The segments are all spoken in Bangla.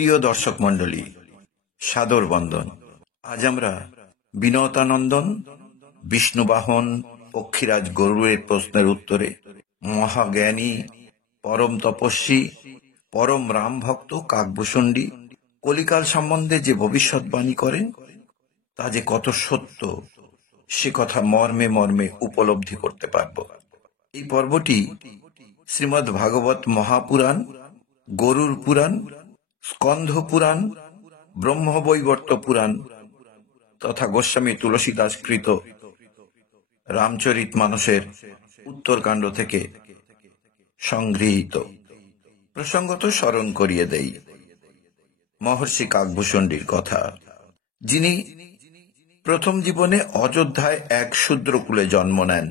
প্রিয় দর্শক মণ্ডলী, সাদর বন্দন। আজ আমরা বিনতানন্দন, বিষ্ণুবাহন, পক্ষীরাজ গরুড়ের প্রশ্নের উত্তরে মহাজ্ঞানী, পরম তপস্বী, পরম রাম ভক্ত কাকভূষণ্ডী কলিকাল সম্বন্ধে যে ভবিষ্যৎবাণী করেন তা যে কত সত্য সে কথা মর্মে মর্মে উপলব্ধি করতে পারব। এই পর্বটি শ্রীমদ্ ভাগবত মহাপুরাণ, গরুড় পুরাণ, স্কন্ধ পুরাণ, ব্রহ্মবৈবর্ত পুরাণ তথা গোস্বামী তুলসীদাসকৃত রামচরিত মানসের উত্তরকাণ্ড থেকে সংগৃহীত। প্রসঙ্গত স্মরণ করিয়ে দেই মহর্ষি কাকভূষণ্ডীর কথা, যিনি প্রথম জীবনে অযোধ্যায় এক শূদ্রকুলে জন্ম নেন।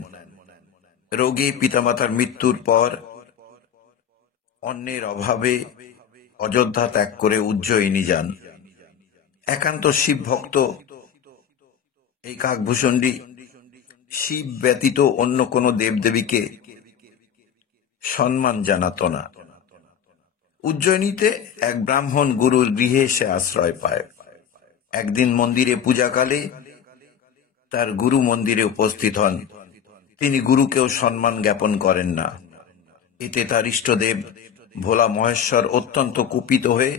রোগে পিতামাতার মৃত্যুর পর অন্যের অভাবে অযোধ্যা ত্যাগ করে উজ্জয়িনী যান। একান্ত শিব ভক্ত এই কাকভূষণ্ডী শিব ব্যতীত অন্য কোনো দেবদেবীকে সম্মান জানাত না। উজ্জয়িনীতে এক ব্রাহ্মণ গুরুর গৃহে সে আশ্রয় পায়। একদিন মন্দিরে পূজাকালে তার গুরু মন্দিরে উপস্থিত হন। তিনি গুরুকেও সম্মান জ্ঞাপন করেন না। এতে তার ইষ্টদেব ভোলা মহেশ্বর অত্যন্ত কুপিত হয়ে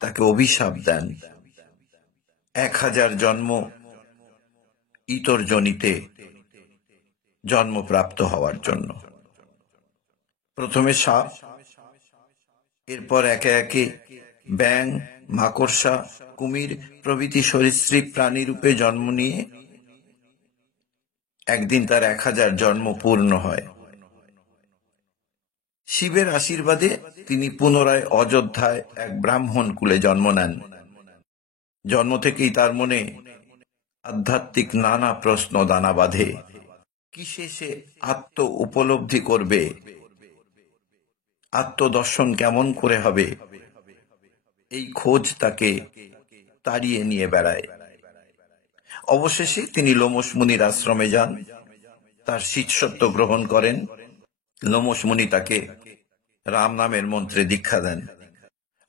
তাকে অভিশাপ দেন 1000 জন্ম ইতর জনিতে জন্মপ্রাপ্ত হওয়ার জন্য। প্রথমে সাপ, এরপর একে একে ব্যাঙ, মাকড়সা, কুমির প্রভৃতি সরীসৃপ প্রাণী রূপে জন্ম নিয়ে একদিন তার 1000 জন্ম পূর্ণ হয়। শিবের আশীর্বাদে তিনি পুনরায় অযোধ্যায় এক ব্রাহ্মণ কুলে জন্ম নেন। জন্ম থেকেই তার মনে আধ্যাত্মিক নানা প্রশ্ন দানা বাঁধে। কিসে সে আত্ম উপলব্ধি করবে, আত্মদর্শন কেমন করে হবে, এই খোঁজ তাকে তাড়িয়ে নিয়ে বেড়ায়। অবশেষে তিনি লোমশ মুনির আশ্রমে যান, তার শিষ্যত্ব গ্রহণ করেন। লোমশ মুনি তাকে রাম নামের মন্ত্রে দীক্ষা দেন।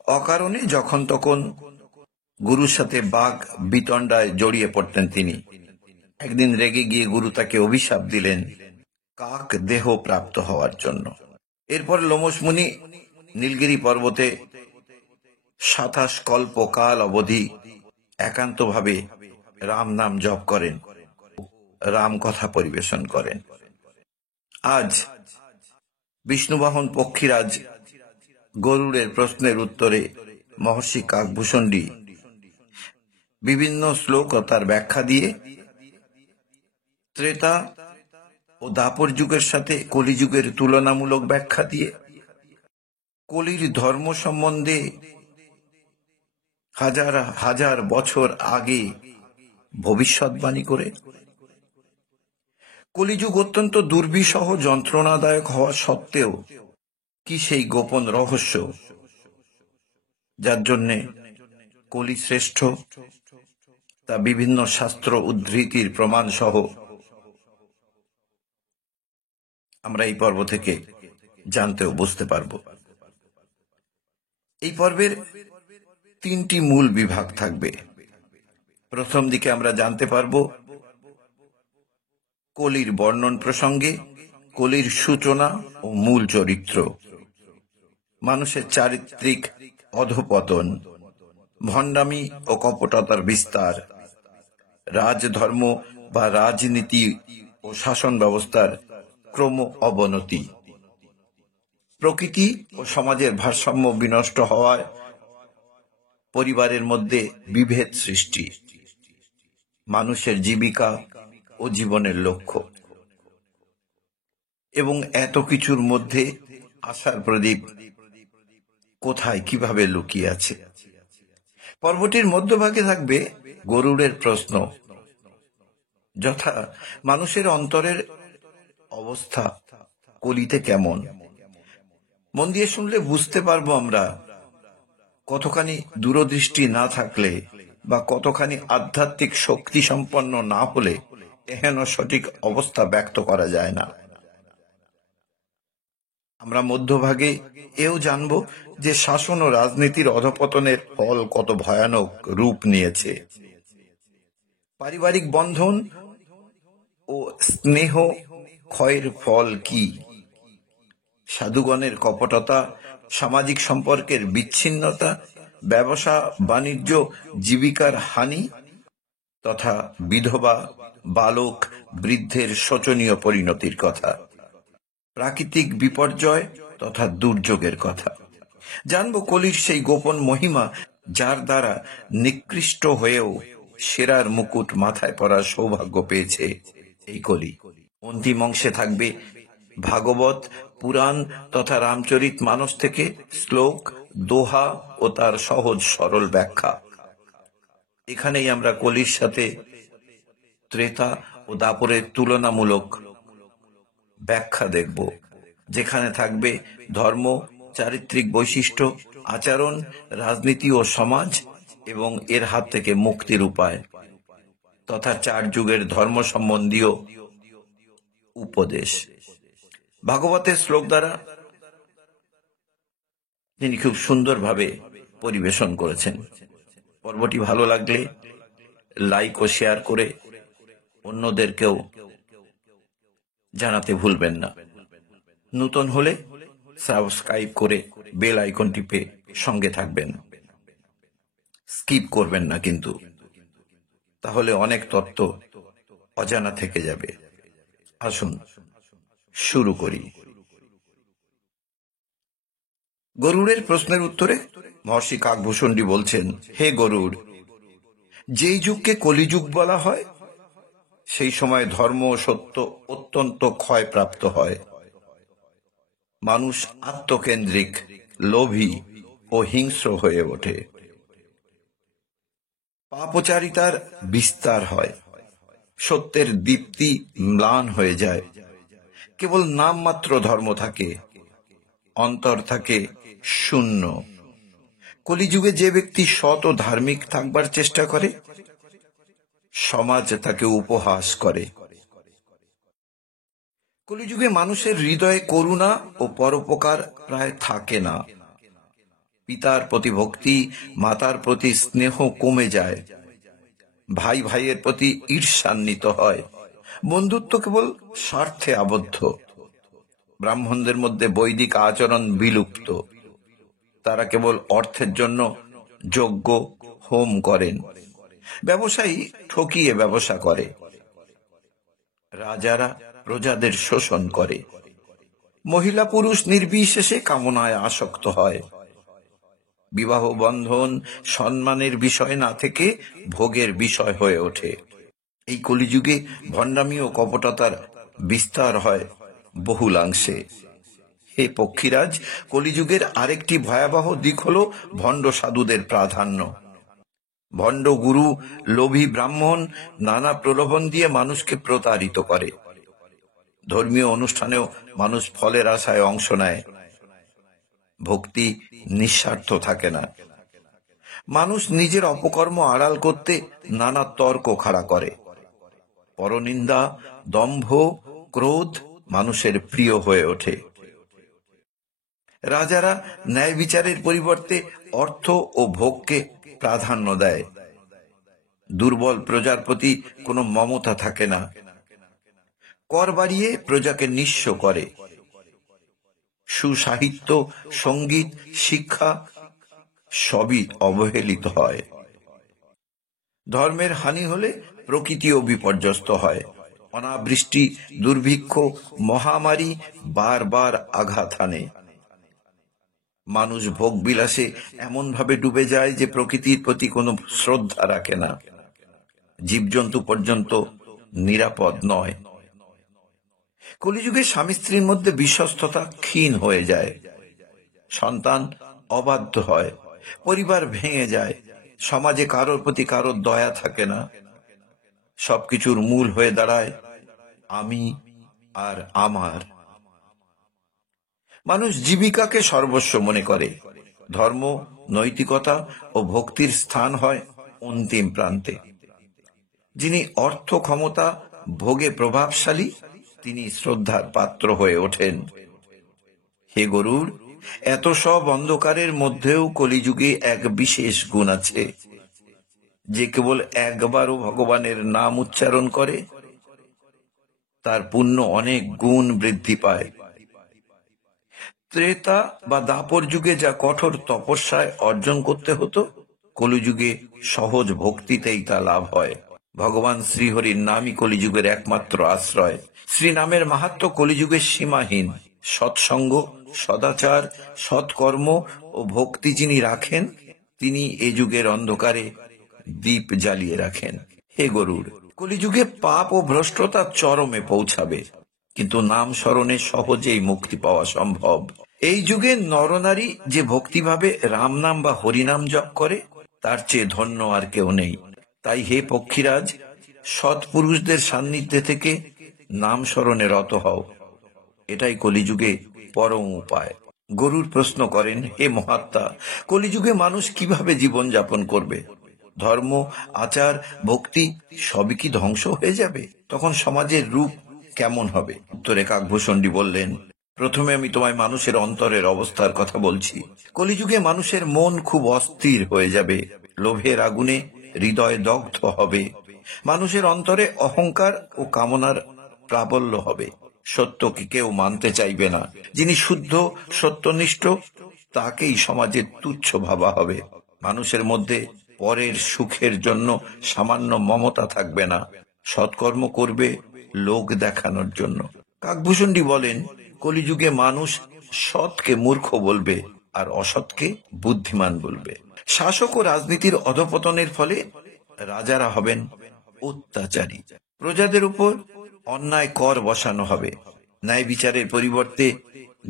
অকারণে যখন তখন গুরুর সাথে বাক বিতণ্ডায় জড়িয়ে পড়তেন তিনি। একদিন রেগে গিয়ে গুরু তাকে অভিশাপ দিলেন কাক দেহ প্রাপ্ত হওয়ার জন্য। এরপর লোমশ মুনি নীলগিরি পর্বতে 27 কল্পকাল অবধি একান্তভাবে রাম নাম জপ করেন, রাম কথা পরিবেশন করেন। আজ বিষ্ণুবাহন পক্ষীরাজ গরুড়ের প্রশ্নের উত্তরে মহর্ষি কাকভূষণ্ডী বিভিন্ন শ্লোক ও তার ব্যাখ্যা দিয়ে ত্রেতা ও দাপর যুগের সাথে কলিযুগের তুলনামূলক ব্যাখ্যা দিয়ে কলির ধর্ম সম্বন্ধে হাজার হাজার বছর আগে ভবিষ্যৎবাণী করে কলিযুগ অত্যন্ত দুর্বিষহ যন্ত্রণাদায়ক হওয়া সত্ত্বেও কি সেই গোপন রহস্য যার জন্যে কলি শ্রেষ্ঠ তা বিভিন্ন শাস্ত্র উদ্ধৃতির প্রমাণ সহ আমরা এই পর্ব থেকে জানতে ও বুঝতে পারব। এই পর্বের 3টি মূল বিভাগ থাকবে। প্রথম দিকে আমরা জানতে পারব কলির বর্ণন প্রসঙ্গে কলির সূচনা ও মূল চরিত্র, মানুষের চারিত্রিক অধঃপতন, ভণ্ডামি ও কপটতার বিস্তার, রাজধর্ম বা রাজনীতি ও শাসন ব্যবস্থার ক্রম অবনতি, প্রকৃতি ও সমাজের ভারসাম্য বিনষ্ট হওয়ায় পরিবারের মধ্যে বিভেদ সৃষ্টি, মানুষের জীবিকা ও জীবনের লক্ষ্য, এবং এত কিছুর মধ্যে আশার প্রদীপ কোথায় কিভাবে লুকিয়ে আছে। পর্বটির মধ্যভাগে থাকবে গরুড়ের প্রশ্ন, যথা মানুষের অন্তরের অবস্থা কলিতে কেমন। মন দিয়ে শুনলে বুঝতে পারবো আমরা কতখানি দূরদৃষ্টি না থাকলে বা কতখানি আধ্যাত্মিক শক্তি সম্পন্ন না হলে এহেন সঠিক অবস্থা ব্যক্ত করা যায় না। আমরা মধ্যভাগে এও জানব যে শাসন ও রাজনীতির অধঃপতনের ফল কত ভয়ানক রূপ নিয়েছে। পারিবারিক বন্ধন ও স্নেহ ক্ষয়ের ফল কি? সাধুগণের কপটতা, সামাজিক সম্পর্কের বিচ্ছিন্নতা, ব্যবসা বাণিজ্য জীবিকার হানি তথা বিধবা বালক বৃদ্ধের শোচনীয় পরিণতির কথা, প্রাকৃতিক বিপর্যয় তথা দুর্যোগের কথা। জানব কলির সেই গোপন মহিমা, যার দ্বারা নিকৃষ্ট হয়েও সেরার মুকুট মাথায় পরার সৌভাগ্য পেয়েছে এই কলি। অন্তিম অংশে থাকবে ভাগবত পুরাণ তথা রামচরিত মানস থেকে শ্লোক, দোহা ও তার সহজ সরল ব্যাখ্যা। এখানেই আমরা কলির সাথে ত্রেতা ও দাপরের তুলনামূলক ব্যাখ্যা দেখব, যেখানে থাকবে ধর্ম, চারিত্রিক বৈশিষ্ট্য, আচরণ, রাজনীতি ও সমাজ এবং এর হাত থেকে মুক্তির উপায় তথা 4 যুগের ধর্ম সম্বন্ধীয় উপদেশ। ভাগবতের শ্লোক দ্বারা তিনি খুব সুন্দরভাবে পরিবেশন করেছেন। পর্বটি ভালো লাগলে লাইক ও শেয়ার করে অন্যদেরকেও জানাতে ভুলবেন না। নতুন হলে সাবস্ক্রাইব করে বেল আইকন টিপে সঙ্গে থাকবেন। স্কিপ করবেন না কিন্তু, তাহলে অনেক তথ্য অজানা থেকে যাবে। আসুন শুরু করি। গরুড়ের প্রশ্নের উত্তরে মহর্ষি কাকভূষণজি বলছেন, হে গরুড়, যেই যুগকে কলিযুগ বলা হয় সেই সময় ধর্ম ও সত্য অত্যন্ত ক্ষয়প্রাপ্ত হয়। মানুষ আত্মকেন্দ্রিক, লোভী ও হিংস্র হয়ে ওঠে। পাপচারিতার বিস্তার হয়, সত্যের দীপ্তি ম্লান হয়ে যায়। কেবল নামমাত্র ধর্ম থাকে, অন্তর থাকে শূন্য। কলিযুগে যে ব্যক্তি সৎ ও ধার্মিক থাকবার চেষ্টা করে, সমাজ তাকে উপহাস করে। কলিযুগে মানুষের হৃদয়ে করুণা ও পরোপকার প্রায় থাকে না। পিতার প্রতি ভক্তি, মাতার প্রতি স্নেহ কমে যায়। ভাই ভাইয়ের প্রতি ঈর্ষান্বিত হয়। বন্ধুত্ব কেবল স্বার্থে আবদ্ধ। ব্রাহ্মণদের মধ্যে বৈদিক আচরণ বিলুপ্ত। তারা কেবল অর্থের জন্য যজ্ঞ হোম করেন। ব্যবসায়ী ঠকিয়ে ব্যবসা করে। রাজারা প্রজাদের শোষণ করে। মহিলা পুরুষ নির্বিশেষে কামনায় আসক্ত হয়। বিবাহ বন্ধন সম্মানের বিষয় না থেকে ভোগের বিষয় হয়ে ওঠে। এই কলিযুগে ভণ্ডামি ও কপটতার বিস্তার হয় বহুলাংশে। হে পক্ষীরাজ, কলিযুগের আরেকটি ভয়াবহ দিক হল ভণ্ড সাধুদের প্রাধান্য। ভণ্ড গুরু, লোভী ব্রাহ্মণ নানা প্রলোভন দিয়ে মানুষকে প্রতারিত করে। ধর্মীয় অনুষ্ঠানেও মানুষ ফলের আশায় অংশ নেয়। ভক্তি নিঃস্বার্থ থাকে না। মানুষ নিজের অপকর্ম আড়াল করতে নানা তর্ক খাড়া করে। পরনিন্দা, দম্ভ, ক্রোধ মানুষের প্রিয় হয়ে ওঠে। রাজারা ন্যায় বিচারের পরিবর্তে অর্থ ও ভোগকে প্রাধান্য দেয়। দুর্বল প্রজার প্রতি কোনো মমতা থাকে না। কর বাড়িয়ে প্রজাকে নিঃস্ব করে। সুসাহিত্য, সঙ্গীত, শিক্ষা সবই অবহেলিত হয়। ধর্মের হানি হলে প্রকৃতিও বিপর্যস্ত হয়। অনাবৃষ্টি, দুর্ভিক্ষ, মহামারী বারবার আঘাত হানে। মানুষ ভোগ বিলাসে এমন ভাবে ডুবে যায় যে প্রকৃতির প্রতি কোনো শ্রদ্ধা রাখে না। জীবজন্তু পর্যন্ত নিরাপদ নয়। কলিযুগে স্বামী স্ত্রীর মধ্যে বিশ্বস্ততা ক্ষীণ হয়ে যায়। সন্তান অবাধ্য হয়। পরিবার ভেঙে যায়। সমাজে কারোর প্রতি কারোর দয়া থাকে না। সবকিছুর মূল হয়ে দাঁড়ায় আমি আর আমার। মানুষ জীবিকাকে সর্বস্ব মনে করে। ধর্ম, নৈতিকতা ও ভক্তির স্থান হয় অন্তিম প্রান্তে। যিনি অর্থ, ক্ষমতা, ভোগে প্রভাবশালী, তিনি শ্রদ্ধার পাত্র হয়ে ওঠেন। হে গরুড়, এত সব অন্ধকারের মধ্যেও কলিযুগে এক বিশেষ গুণ আছে, যে কেবল একবারও ভগবানের নাম উচ্চারণ করে তার পুণ্য অনেক গুণ বৃদ্ধি পায়। ত্রেতা বা দাপর যুগে যা কঠোর তপস্যায় অর্জন করতে হতো, কলিযুগে সহজ ভক্তিতেই তা লাভ হয়। ভগবান শ্রীহরির নামই কলিযুগের একমাত্র আশ্রয়। শ্রীনামের মাহাত্ম্য কলিযুগের সীমাহীন। সৎসঙ্গ, সদাচার, সৎকর্ম ও ভক্তি যিনি রাখেন, তিনি এ যুগের অন্ধকারে দীপ জ্বালিয়ে রাখেন। হে গরুড়, কলিযুগে পাপ ও ভ্রষ্টতা চরমে পৌঁছাবে, কিন্তু নাম স্মরণে সহজেই মুক্তি পাওয়া সম্ভব। এই যুগে নরনারী যে ভক্তিভাবে রাম নাম বা হরিনাম জপ করে, তার চেয়ে ধন্য আর কেউ নেই। তাই হে পক্ষীরাজ, সৎপুরুষদের সান্নিধ্যে থেকে নাম স্মরণে রত হও, এটাই কলিযুগে পরম উপায়। গরুর প্রশ্ন করেন, হে মহাত্মা, কলিযুগে মানুষ কিভাবে জীবন যাপন করবে? ধর্ম, আচার, ভক্তি সবই কি ধ্বংস হয়ে যাবে? তখন সমাজের রূপ কেমন হবে? উত্তরে কাকভূষণ্ডী বললেন, প্রথমে আমি তোমায় মানুষের অন্তরের অবস্থার কথা বলছি। কলিযুগে মানুষের মন খুব অস্থির হয়ে যাবে, লোভের আগুনে হৃদয় দগ্ধ হবে, মানুষের অন্তরে অহংকার ও কামনার প্রাবল্য হবে, সত্যকে কেউ মানতে চাইবে না। যিনি শুদ্ধ সত্যনিষ্ঠ, তাকেই সমাজে তুচ্ছ ভাবা হবে। মানুষের মধ্যে পরের সুখের জন্য সামান্য মমতা থাকবে না, সৎকর্ম করবে লোক দেখানোর জন্য। কাকভূষণ্ডী বলেন, কলিযুগে মানুষ সৎকে মূর্খ বলবে আর অসৎকে বুদ্ধিমান বলবে। শাসক ও রাজনীতির অধপতনের ফলে রাজারা হবেন অত্যাচারী, প্রজাদের উপর অন্যায় কর বসানো হবে, ন্যায় বিচারের পরিবর্তে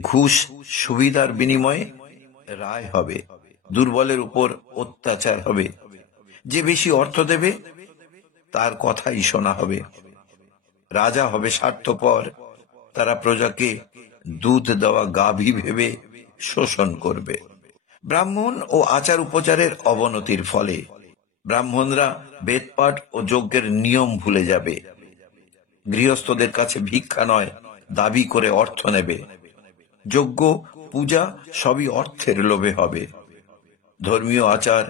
ঘুষ সুবিধার বিনিময়ে রায় হবে, দুর্বলের উপর অত্যাচার হবে, যে বেশি অর্থ দেবে তার কথাই শোনা হবে। রাজা হবে স্বার্থপর, তারা প্রজাকে দুধ দেওয়া গাভী ভেবে শোষণ করবে। ব্রাহ্মণ ও আচার উপচারের অবনতির ফলে ব্রাহ্মণরা বেদপাঠ ও যজ্ঞের নিয়ম ভুলে যাবে, গৃহস্থদের কাছে ভিক্ষা নয় দাবি করে অর্থ নেবে, যজ্ঞ পূজা সবই অর্থের লোভে হবে, ধর্মীয় আচার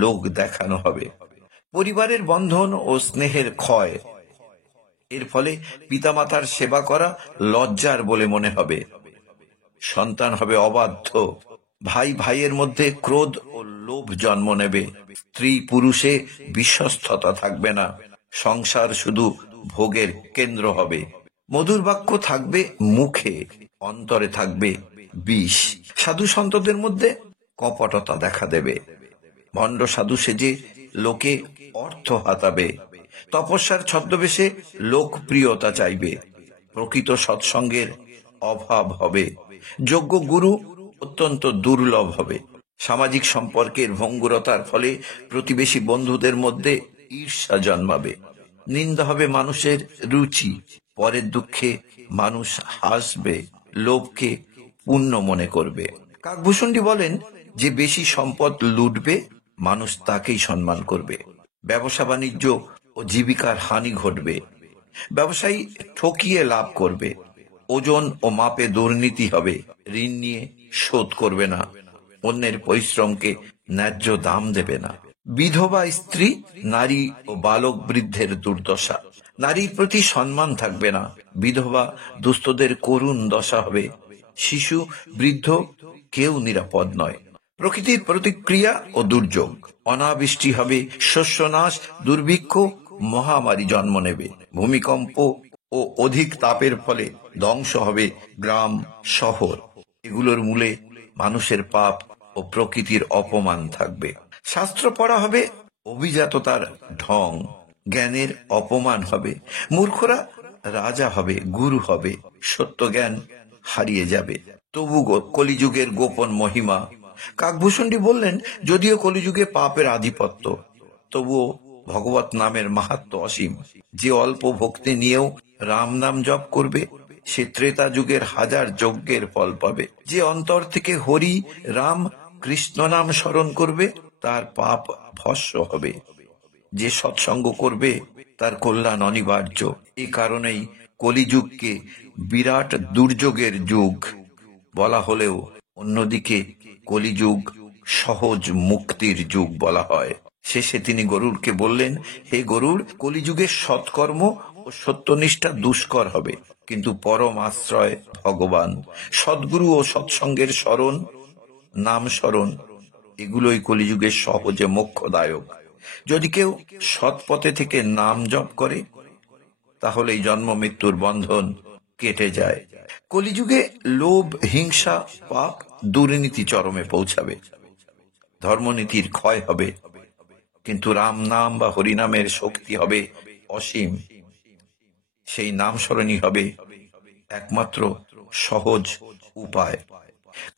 লোক দেখানো হবে, পরিবারের বন্ধন ও স্নেহের ক্ষয়, এর ফলে পিতামাতার সেবা করা লজ্জার বলে মনে হবে, সন্তান হবে অবাধ্য, ভাই ভাইয়ের মধ্যে ক্রোধ ও লোভ জন্ম নেবে, স্ত্রী পুরুষে বিশ্বস্ততা থাকবে না, সংসার শুধু ভোগের কেন্দ্র হবে, মধুর বাক্য থাকবে মুখে, অন্তরে থাকবে বিষ, সাধু সন্তদের মধ্যে কপটতা দেখা দেবে, ভণ্ড সাধু সেজে লোকে অর্থ হাতাবে, তপস্যার ছদ্মবেশে লোকপ্রিয়তা চাইবে, প্রকৃত সৎসঙ্গের অভাব হবে, যোগ্য গুরু অত্যন্ত দুর্লভ হবে, সামাজিক সম্পর্কের ভঙ্গুরতার ফলে প্রতিবেশী বন্ধুদের মধ্যে ঈর্ষা জন্মাবে, নিন্দা হবে মানুষের রুচি, পরের দুঃখে মানুষ হাসবে, লোভকে পুণ্য মনে করবে। কাকভূষণ্ডী বলেন, যে বেশি সম্পদ লুটবে মানুষ তাকেই সম্মান করবে, ব্যবসা বাণিজ্য ও জীবিকার হানি ঘটবে, ব্যবসায়ী ঠকিয়ে লাভ করবে, ওজন ও মাপে দুর্নীতি হবে, ঋণ নিয়ে শোধ করবে না, অন্যের পরিশ্রমকে ন্যায্য দাম দেবে না, বিধবা স্ত্রী, নারী ও বালক বৃদ্ধের দুর্দশা, নারীর প্রতি সম্মান থাকবে না, বিধবা দুস্থদের করুণ দশা হবে, শিশু বৃদ্ধ কেউ নিরাপদ নয়, প্রকৃতির প্রতিক্রিয়া ও দুর্যোগ, অনাবৃষ্টি হবে, শস্যনাশ, দুর্ভিক্ষ, মহামারী জন্ম নেবে, ভূমিকম্প ও অধিক তাপের ফলে ধ্বংস হবে গ্রাম শহর, এগুলোর মূলে মানুষের পাপ ও প্রকৃতির অপমান থাকবে, শাস্ত্র পড়া হবে অভিজাততার ঢং, জ্ঞানের অপমান হবে, মূর্খরা রাজা হবে, গুরু হবে, সত্য জ্ঞান হারিয়ে যাবে। তবু কলিযুগের গোপন মহিমা। কাকভূষণ্ডী বললেন, যদিও কলিযুগে পাপের আধিপত্য, তবুও ভগবত নামের মাহাত্ম্য অসীম। যে অল্প ভক্তি নিয়েও রাম নাম জপ করবে, সে ত্রেতা যুগের হাজার যজ্ঞের ফল পাবে। যে অন্তর থেকে হরি রাম কৃষ্ণ নাম স্মরণ করবে, তার পাপ ভস্ম হবে। যে সৎসঙ্গ করবে, তার কল্যাণ অনিবার্য। এই কারণেই কলিযুগকে বিরাট দুর্যোগের যুগ বলা হলেও অন্যদিকে কলিযুগ সহজ মুক্তির যুগ বলা হয়। শেষে তিনি গরুড়কে বললেন, হে গরুড়, কলিযুগের সৎকর্ম ও সত্যনিষ্ঠা দুষ্কর হবে, কিন্তু পরম আশ্রয় ভগবান, সদ্গুরু ও সৎসঙ্গের স্মরণ, নাম স্মরণ, এগুলোই কলিযুগের সহজে মোক্ষদায়ক। যদি কেউ সৎ পথে থেকে নাম জপ করে, তাহলে এই জন্ম মৃত্যুর বন্ধন কেটে যায়। কলিযুগে লোভ, হিংসা, পাপ, দুর্নীতি চরমে পৌঁছাবে, ধর্মনীতির ক্ষয় হবে, কিন্তু রাম নাম বা হরিনামের শক্তি হবে অসীম। সেই নাম স্মরণই হবে একমাত্র সহজ উপায়।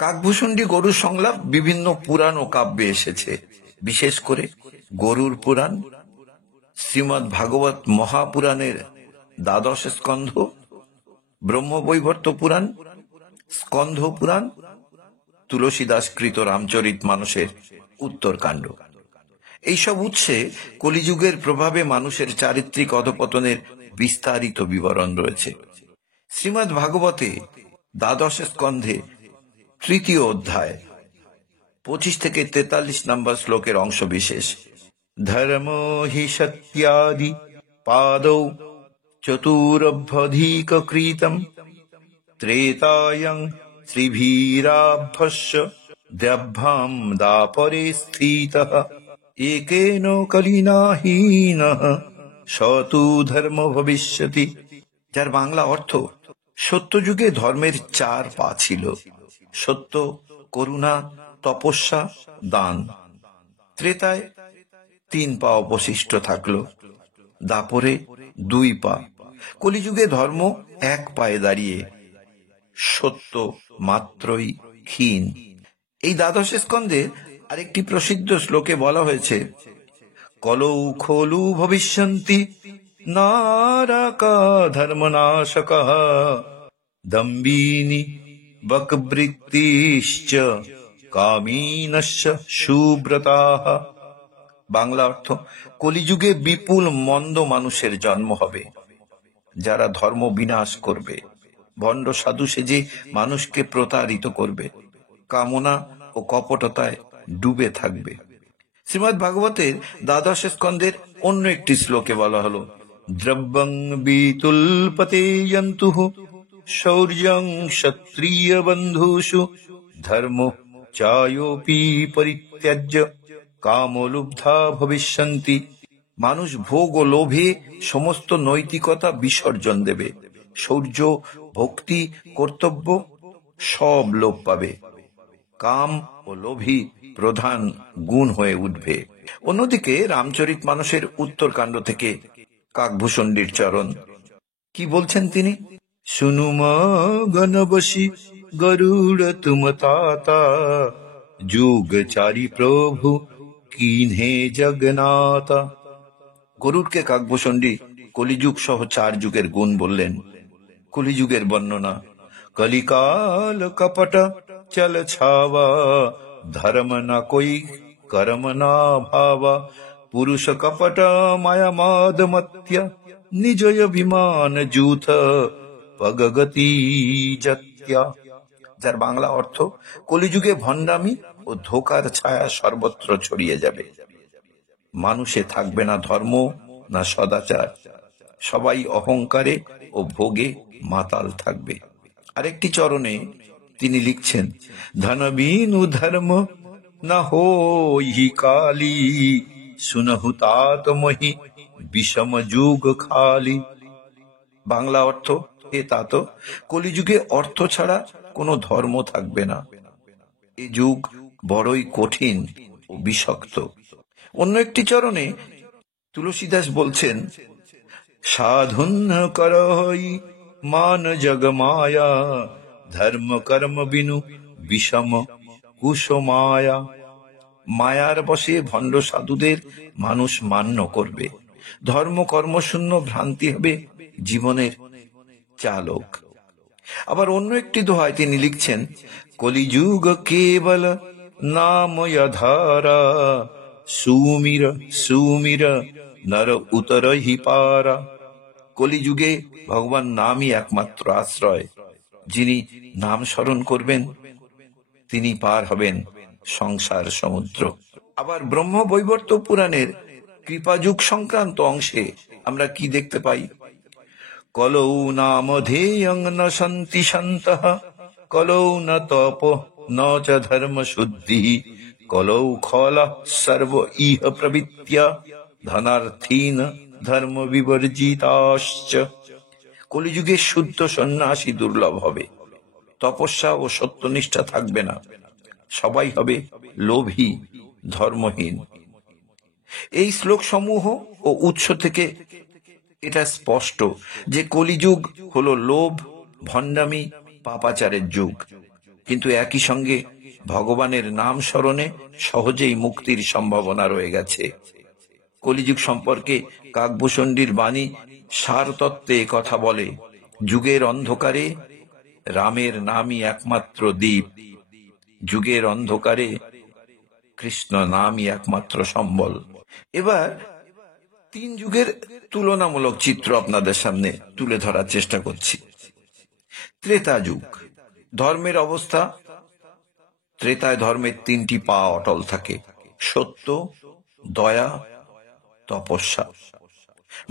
কাকভূষণ্ডী গরুর সংলাপ বিভিন্ন পুরাণ ও কাব্যে এসেছে, বিশেষ করে গরুর পুরাণ, শ্রীমদ্ ভাগবত মহাপুরাণের ১২ স্কন্ধ, ব্রহ্মবৈবর্ত পুরাণ, স্কন্ধ পুরাণ, তুলসীদাসকৃত রামচরিত মানসের উত্তরকাণ্ড। এইসব উৎসে কলিযুগের প্রভাবে মানুষের চারিত্রিক অধপতনের বিস্তারিত বিবরণ রয়েছে। শ্রীমদ্ ভাগবতে ১২ স্কন্ধে ৩য় অধ্যায় ২৫ থেকে ৪৩ নম্বর শ্লোকের অংশ বিশেষ। ধর্ম হি সত্যাদি পাদৌ চতুরভ্যধিকৃতম ত্রেতায়ং শ্রীভীরাভ্যস্য দ্যভ্যাম দাপরে স্থিতঃ একেন কলিনাহীনঃ স তু ধর্ম ভবিষ্যতি। যার বাংলা অর্থ, সত্যযুগে ধর্মের 4 পা ছিল: সত্য, করুণা, তপস্যা, দান। ত্রেতায় 3 পা অবশিষ্ট থাকল, দাপরে 2 পা। কলিযুগে ধর্ম 1 পায়ে দাঁড়িয়ে, সত্য মাত্রই ক্ষীণ। এই ১২ স্কন্ধে আরেকটি প্রসিদ্ধ শ্লোকে বলা হয়েছে, কলৌ খলু ভবিষ্যন্তি নারকা ধর্মনাশকঃ দম্বিনী বকবৃত্তিশ্চ কামিনশ্চ সুব্রতাঃ। বাংলা অর্থ, কলিযুগে বিপুল মন্দ মানুষের জন্ম হবে, যারা ধর্ম বিনাশ করবে, ভণ্ড সাধু সেজে মানুষকে প্রতারিত করবে, কামনা ও কপটতায় ডুবে থাকবে। শ্রীমদ্ ভাগবতের ১২ স্কন্ধের অন্য একটি শ্লোকে বলা হলো, দ্রব্যং বিতুল্পতে যন্তুঃ শৌর্যং ক্ষত্রিয় বন্ধুষু ধর্ম চায়োপি পরিত্যাজ্য কামলুব্ধা ভবিষ্যন্তি। মানুষ ভোগ ও লোভে সমস্ত নৈতিকতা বিসর্জন দেবে, শৌর্য, ভক্তি, কর্তব্য সব লোপ পাবে, কাম ও লোভী প্রধান গুণ হয়ে উঠবে। অন্যদিকে রামচরিত মানসের উত্তরকাণ্ড থেকে কাকভূষণ্ডীর চরণ কি বলছেন তিনি, শুনুম গণবশী গরুড় তুম তাতা যুগ চারি প্রভু কিন্হে জগন্নাথা। গরুড়কে কাকভূষণ্ডী কলিযুগ সহ 4 যুগের গুণ বললেন। কলিযুগের বর্ণনা, কলিকাল কপট চল ছাওয়া ধর্ম না কোই कर्म ना भावा पुरुष कपट माया माद मत्या निजय अभिमान जूथ पगगति जत्या। যার বাংলা অর্থ, কলিযুগে ভণ্ডামি ও ধোঁকার ছায়া সর্বত্র ছড়িয়ে যাবে, মানুষে থাকবে না ধর্ম না সদাচার, সবাই অহংকারে ও ভোগে মাতাল থাকবে। আরেকটি চরণে তিনি লিখছেন, ধনবিনু ধর্ম না হোই কালি সুনহু তাত মহি বিষম যুগ খালি। বাংলা অর্থ, হে তাত, কলিযুগে অর্থ ছাড়া কোনো ধর্ম থাকবে না, এ যুগ বড়ই কঠিন ও বিষাক্ত। অন্য একটি চরণে তুলসীদাস বলছেন, সাধুন্য করই মান জগ মায়া ধর্ম কর্ম বিনু বিষম কুসমায়া। মায়ার বশে ভণ্ড সাধুদের মানুষ মান্য করবে, ধর্ম কর্মশূন্য ভ্রান্তি হবে জীবনের চালক। আবার অন্য একটি দোহায় তিনি লিখছেন, কলিযুগ কেবল নাম ধারা সুমির সুমির নর উতরহি পারা। কলিযুগে ভগবান নামই একমাত্র আশ্রয়, যিনি নাম স্মরণ করবেন তিনি পার হবেন সংসার সমুদ্র। আবার ব্রহ্মবৈবর্ত পুরাণের কৃপাযুগ সংক্রান্ত অংশে আমরা কি দেখতে পাই? কলৌ নামধেয়ং ন সন্তি সন্তঃ, কলৌ ন তপ ন চ ধর্ম শুদ্ধি, কলৌ খলঃ সর্ব ইহ প্রবৃত্য, ধনার্থীন ধর্ম বিবর্জিতাশ্চ। কলিযুগে শুদ্ধ সন্ন্যাসী দুর্লভ হবে, তপস্যা ও সত্যনিষ্ঠা থাকবে না, সবাই হবে লোভী, ধর্মহীন। এই শ্লোক সমূহ ও উৎস থেকে এটা স্পষ্ট যে কলিযুগ হলো লোভ, ভণ্ডামি, পাপাচারের যুগ। কিন্তু একই সঙ্গে ভগবানের নাম স্মরণে সহজেই মুক্তির সম্ভাবনা রয়ে গেছে। কলিযুগ সম্পর্কে কাকভূষণ্ডীর বাণী সারতত্ত্বে কথা বলে, যুগের অন্ধকারে রামের নামই একমাত্র দীপ, যুগের অন্ধকারে কৃষ্ণ নামই একমাত্র সম্বল। এবার 3 যুগের তুলনামূলক চিত্র আপনাদের সামনে তুলে ধরার চেষ্টা করছি। ত্রেতা যুগ, ধর্মের অবস্থা। ত্রেতায় ধর্মের 3টি পা অটল থাকে: সত্য, দয়া, তপস্যা।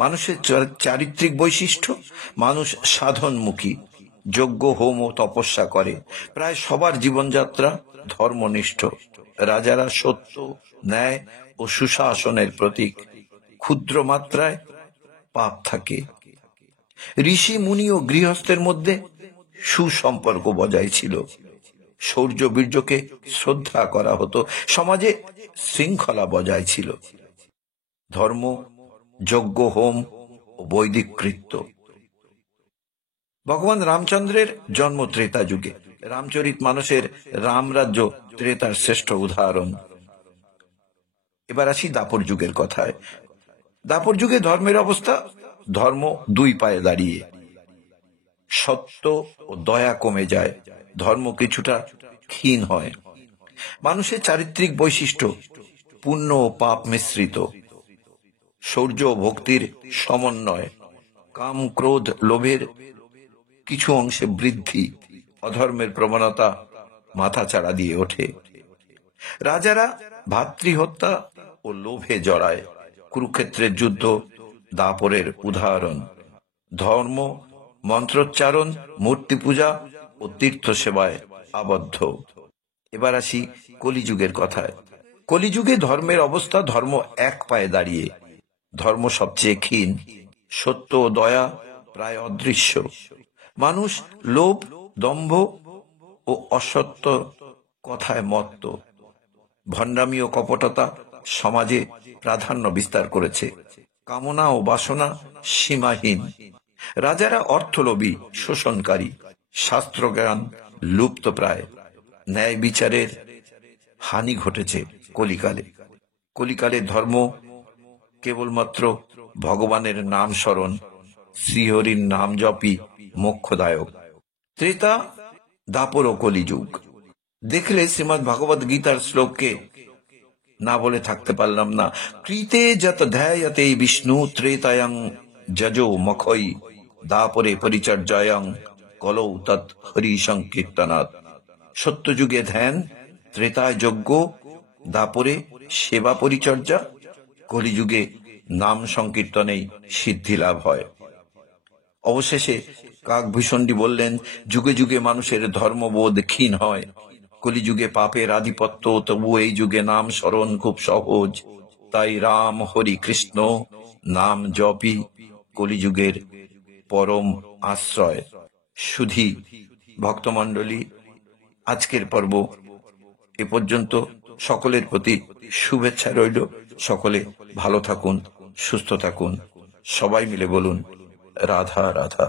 মানুষের চারিত্রিক বৈশিষ্ট্য: মানুষ সাধনমুখী, যজ্ঞ, হোম ও তপস্যা করে। প্রায় সবার জীবনযাত্রা ধর্মনিষ্ঠ। রাজারা সত্য, ন্যায় ও সুশাসনের প্রতীক। ক্ষুদ্র মাত্রায় পাপ থাকে। ঋষি, মুনি ও গৃহস্থের মধ্যে সুসম্পর্ক বজায় ছিল। শৌর্য, বীর্যকে শ্রদ্ধা করা হতো। সমাজে শৃঙ্খলা বজায় ছিল। ধর্ম, যজ্ঞ, হোম ও বৈদিক কৃত্য। ভগবান রামচন্দ্রের জন্ম ত্রেতা যুগে। রামচরিত মানসের রামরাজ্য ত্রেতার শ্রেষ্ঠ উদাহরণ। এবার আসি দাপর যুগের কথায়। দাপর যুগে ধর্মের অবস্থা: ধর্ম 2 পায়ে দাঁড়িয়ে। সত্য ও দয়া কমে যায়, ধর্ম কিছুটা ক্ষীণ হয়। মানুষের চারিত্রিক বৈশিষ্ট্য: পুণ্য ও পাপ মিশ্রিত। শৌর্য ও ভক্তির সমন্বয়। কাম, ক্রোধ, লোভের কিছু অংশে বৃদ্ধি। অধর্মের প্রবণতা মাথাচাড়া দিয়ে ওঠে। রাজারা ভাতৃহত্যা ও লোভে জড়ায়। কুরুক্ষেত্রের যুদ্ধ দাপরের উদাহরণ। ধর্ম মন্ত্রোচ্চারণ, মূর্তি পূজা ও তীর্থ সেবায় আবদ্ধ। এবার আসি কলিযুগের কথায়। কলিযুগে ধর্মের অবস্থা: ধর্ম 1 পায়ে দাঁড়িয়ে। ধর্ম সবচেয়ে ক্ষীণ। সত্য ও দয়া প্রায় অদৃশ্য। মানুষ লোভ, দম্ভ ও অসত্য কথায় মত্ত। ভণ্ডামি ও কপটতা সমাজে প্রাধান্য বিস্তার করেছে। কামনা ও বাসনা সীমাহীন। রাজারা অর্থলোভী, শোষণকারী। শাস্ত্রজ্ঞান লুপ্ত প্রায়। ন্যায় বিচারের হানি ঘটেছে কলিকালে। কলিকালে ধর্ম কেবলমাত্র ভগবানের নাম স্মরণ, শ্রীহরির নাম জপই মোক্ষদায়ক। ত্রেতা, দাপর ও কলিযুগ দেখলে শ্রীমদ্ ভগবদ গীতার শ্লোককে না বলে থাকতে পারলাম না। কৃতে যত ধ্যায়তে বিষ্ণু ত্রেতায়ং যজো মখৈ, দাপরে পরিচর্যায়ং কলৌ তৎ হরি সংকীর্তনাৎ। সত্যযুগে ধ্যান, ত্রেতায় যজ্ঞ, দাপরে সেবা পরিচর্যা, কলিযুগে নাম সংকীর্তনেই সিদ্ধি লাভ হয়। অবশেষে কাকভূষণ্ডী বললেন, যুগে যুগে মানুষের ধর্মবোধ ক্ষীণ হয়। কলিযুগে পাপের আধিপত্য, তবু এই যুগে নাম স্মরণ খুব সহজ। তাই রাম, হরি, কৃষ্ণ নাম জপই কলিযুগের পরম আশ্রয়। সুধী ভক্তমণ্ডলী, আজকের পর্ব এ পর্যন্ত। সকলের প্রতি শুভেচ্ছা রইল। সকলে ভালো থাকুন, সুস্থ থাকুন। সবাই মিলে বলুন রাধা রাধা।